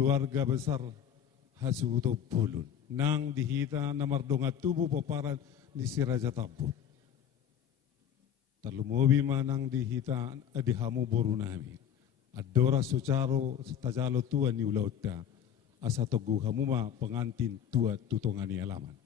keluarga besar Hasuto Pulun nang dihita na mardonga tubo paparan ni si Raja Tabut. Talumobi manang dihita adihamu boru nami. Adora sucaro tajalo tua ni ulauta asa togu hamuma pengantin tua tutongani alaman.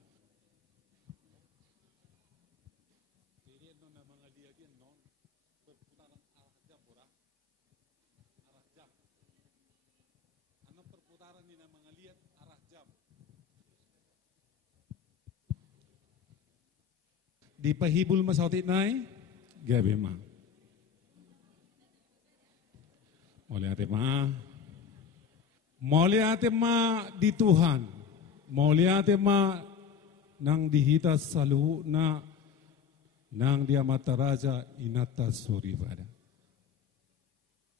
Di pahibul masautit nai, gabi ma. Moli ate ma di Tuhan, moli ate ma nang dihita saluhu na nang dia mata raja inata surivada.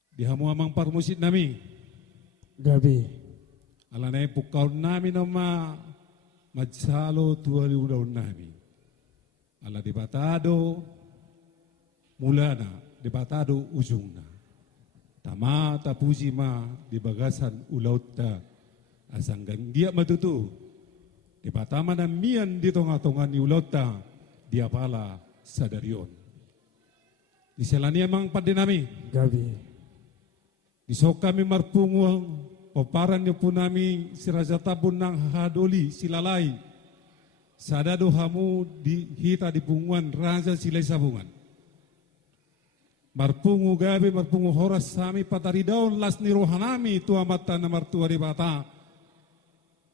Di hamu amang parmusit nami, Gabi. alanay pukaw nami nama madsalo tuwali udaw nami. Ala debatado mulana, debatado ujungna. Tama tapuji ma di bagasan ulaut ta asanggang dia matutu. Debatama na mian di tonga-tonga ni ulaut ta dia pala sadarion. Di selani amang padinami. Gabi. Di sok kami marpunguang paparan niyo po nami si Raja Tabun ng hadoli silalay. Sadado hamu di hita di punguan raja silay sabungan. Marpungu gabi, marpungu horas sami patari daun las ni rohanami tua mata na martua di bata.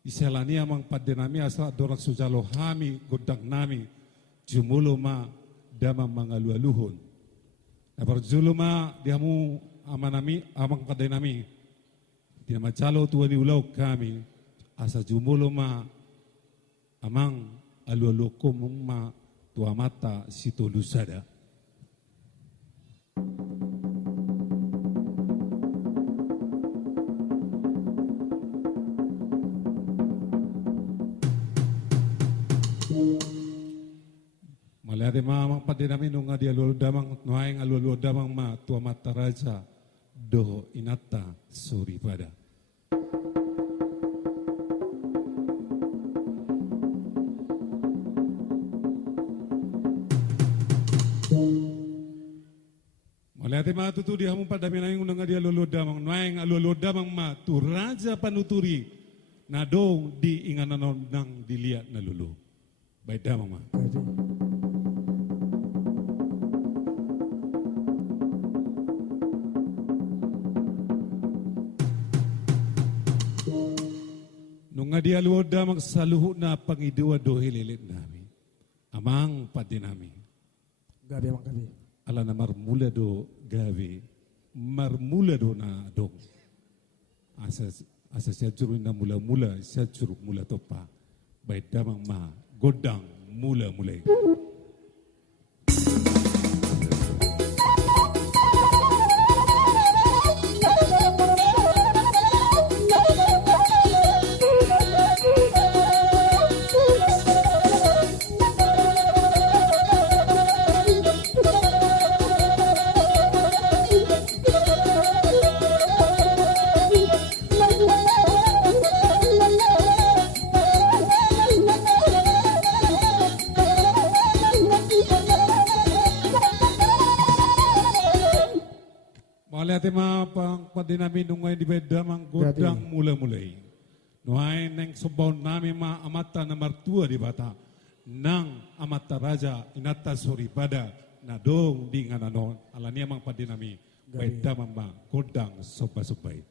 Iselani amang padenami asa dorak sujalo hami godang nami jumulo ma damang mga lualuhon. Naparjulo ma dihamu amanami amang padenami. Tinamachalo tua ni ulaw kami asa jumulo ma amang alualuko mong ma tua mata sito lusada. Malade mamang padinami nung adi alualu damang nuaing alualu damang ma tua mata raja doho inata suri pada. Malate ma tutu di hamu padami na yung nang adi alualu damang nuaing alualu damang ma tu raja panuturi na dong di ingananon nang dilihat na lulu. Baik damang ma. Nung adi alualu damang saluhu na pangidua dohililit nami. Amang padinami. Gabi amang gabi. Ala na marmula do gawi, marmula do na dong. Asa siya juru na mula-mula, siya juru mula topa. Baik damang ma, godang mula-mulay. Ate ma pang padinami nungay di bedamang godang mula-mulay. Nuhay neng subaw nami ma amata na martua di bata. Nang amata raja inata suribada na dong di ngananon. Alania mang padinami bedamang ma godang soba-sobay.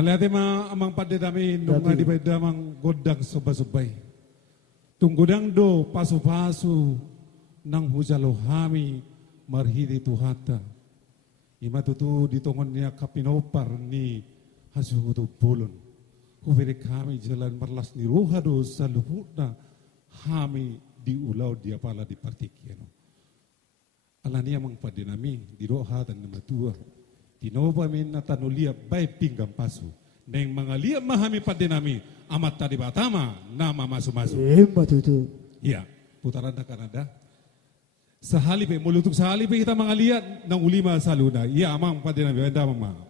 Wala amang padedami nung nga Gabi. di ba damang godang subay-subay. Tunggudang do pasu-pasu nang hujalohami marhidi tuhata. Ima tutu ditongon niya kapinopar ni hasuhutu bulon. Hubiri kami jalan merlas ni rohado sa luput na hami di ulaw dia pala di partikiano. Alania mang padinami di rohatan na matua. Tinova min na tanulia bay pinggam pasu. Neng mga liya mahami padinami amat tadi batama na mamasu-masu. Matutu. Iya, putaran na Kanada. Sa halipe, mulutok sa halipe kita mga liya ng ulima sa luna. Iya, amang padinami. Anda mama.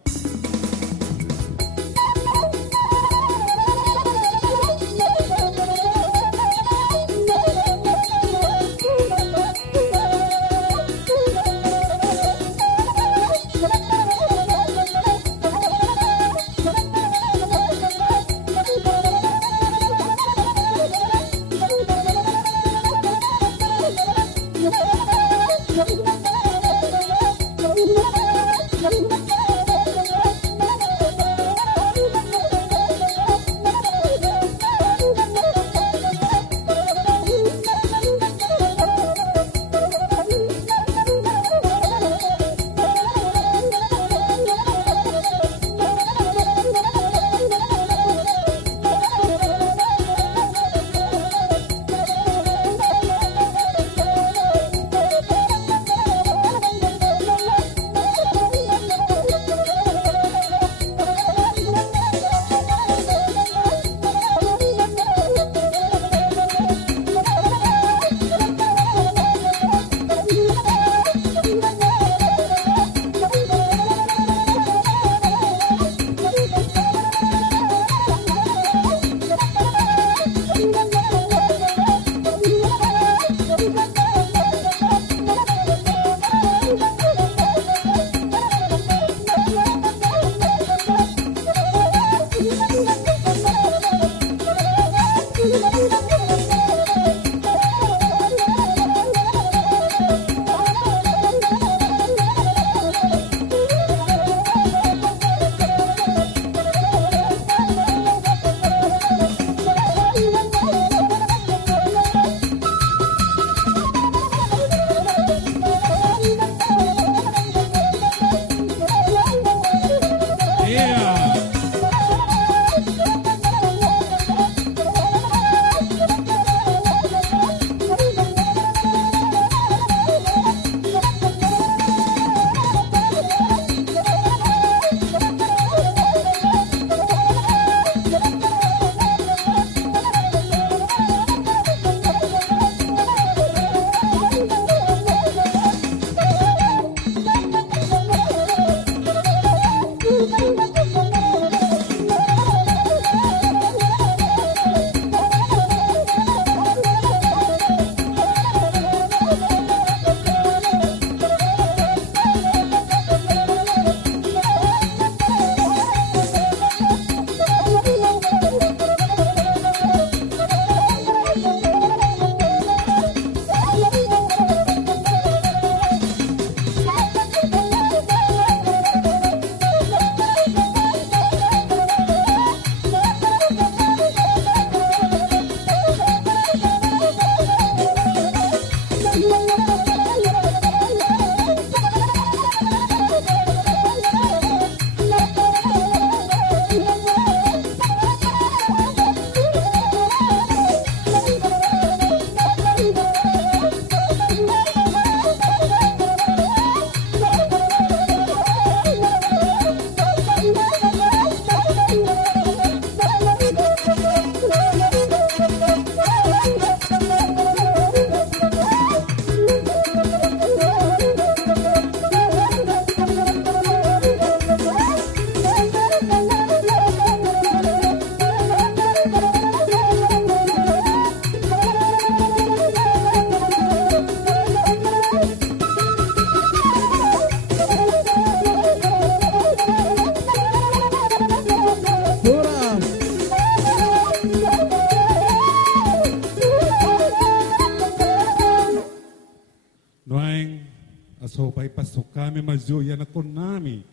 So pay pasok kami mazuya na kon nami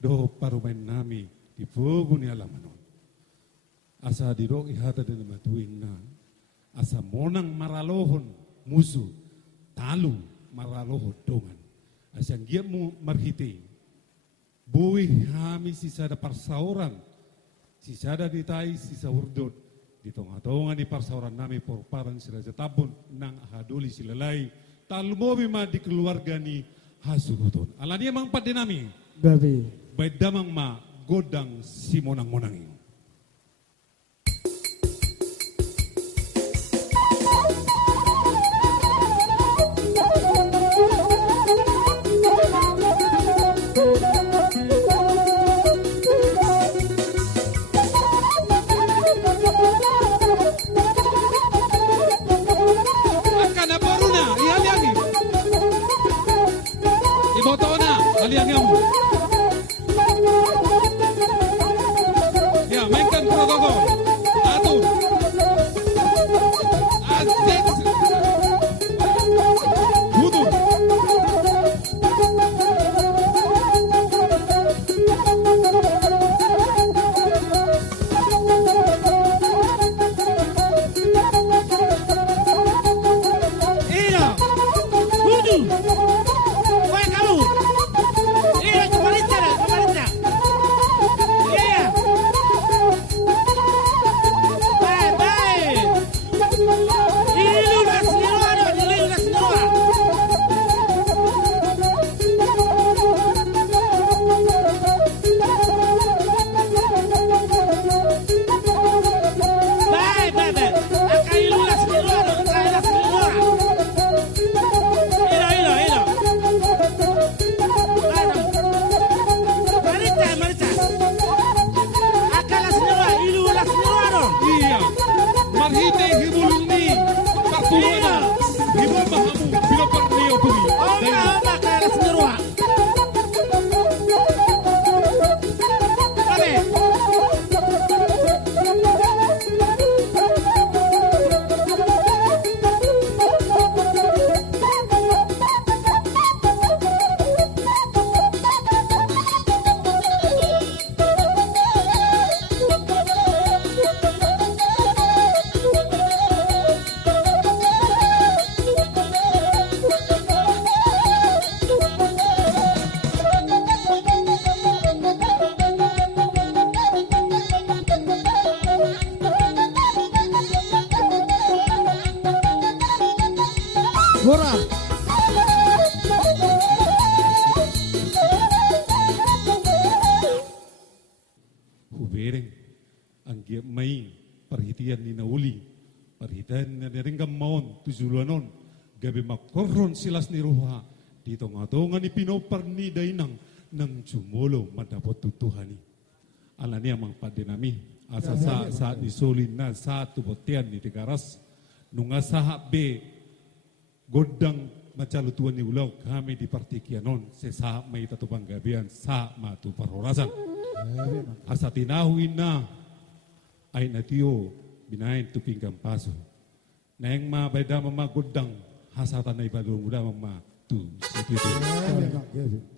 do parumain nami Dipogo ni alamanon. Asa dirok ihata din matuing na. Asa monang maralohon musuh. Talu maralohon dongan. Asa giat mo marhiti. Buih hami sisada parsauran. Sisada ditai sisa urdod. Ditonga-tonga ni parsauran nami porparan sila tabun nang haduli silalai. Talmobi ma di keluarga ni hasuguton. Alani emang pad dinami. Gabi. Baik damang ma godang si monang-monang ini. Akan apa runa? Ihaliangi. Ibotona, haliangi kamu. Ya, mainkan protokol. Atur. Asik. Butuh. Iya, Budu, woi kamu, iya kembali sana, iya, bye, ini lunas semua, bye, akan lunas semua, Ilo. Marita. Akala senyawa, ilulah senyawa dong. Iya. Marhite hibuluni. Kartuana. Hibul mahamu. Binopar niyo pumi. Oma, akala senyawa. Oke. Murah. Hubereng ang giap mai perhitian ni nauli perhitian ni ringgam maon tujuluanon gabi makoron silas ni ruha di tonga-tonga ni pinopar ni dainang nang jumolo madapot tutuhani alani amang padenami asa saat ni solin na satu botian ni tigaras nunga sahab be godang macalutuan ni ulau kami di partikianon sesahap mai tatubang gabian sa matu parhorasan asa tinahuin na ay natio binain tu pinggam paso neng ma beda mama godang hasatan na ibadong muda mama tu situ Gabi.